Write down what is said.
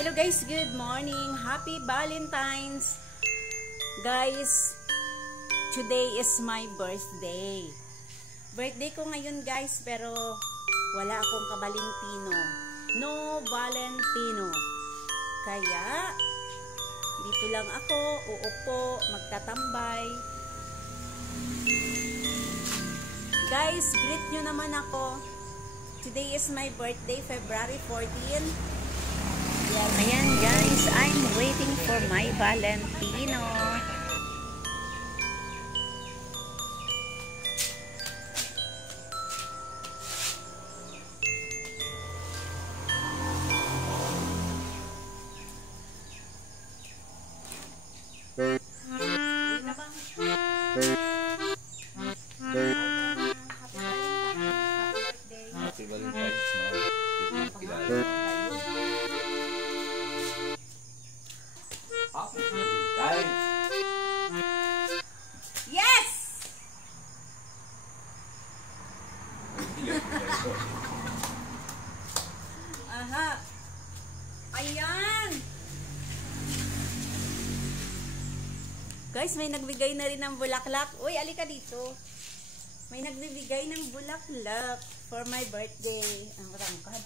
Hello guys, good morning. Happy Valentine's. Guys, today is my birthday. Birthday ko ngayon guys, pero wala akong kabalentino. No Valentino. Kaya, dito lang ako, uupo, magtatambay. Guys, greet nyo naman ako. Today is my birthday, February 14. Ayan guys, I'm waiting for my Valentino. Happy Valentine's, ma'am. Happy Valentine's. Yes! Aha. Ayan. Guys, may nagbigay na rin ng bulaklak. Uy, alika dito. May nagbibigay ng bulaklak for my birthday. Ang rangkad.